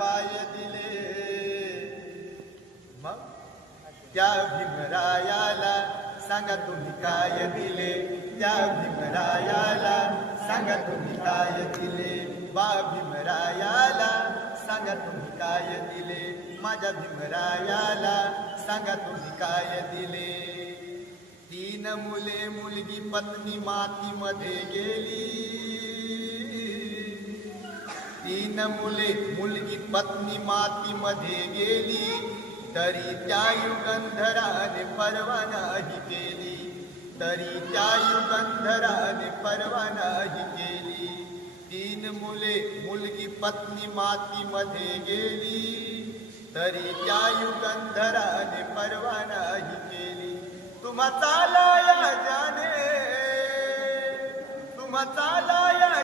पाय दिले. मग त्या भीमरायाला सांगा तुम्ही काय दिले. त्या भीमरायाला सांगा तुम्ही काय दिले. बा भीमरायाला सांगा तुम्ही काय दिले. माझ्या भीमरायाला सांगा तुम्ही काय दिले. 3 मुले मुलगी पत्नी मातीमध्ये गेली. 3 मुले मुलगी पत्नी मातीमध्ये गेली. तरी त्या युगंधराने परवा नाही केली. तरी त्या युगंधराने परवा नाही केली. 3 मुले मुलगी पत्नी मातीमध्ये गेली. तरी त्या युगंधराने परवा नाही केली. तुम्हा चालाया जाने, तुम्हा चालाया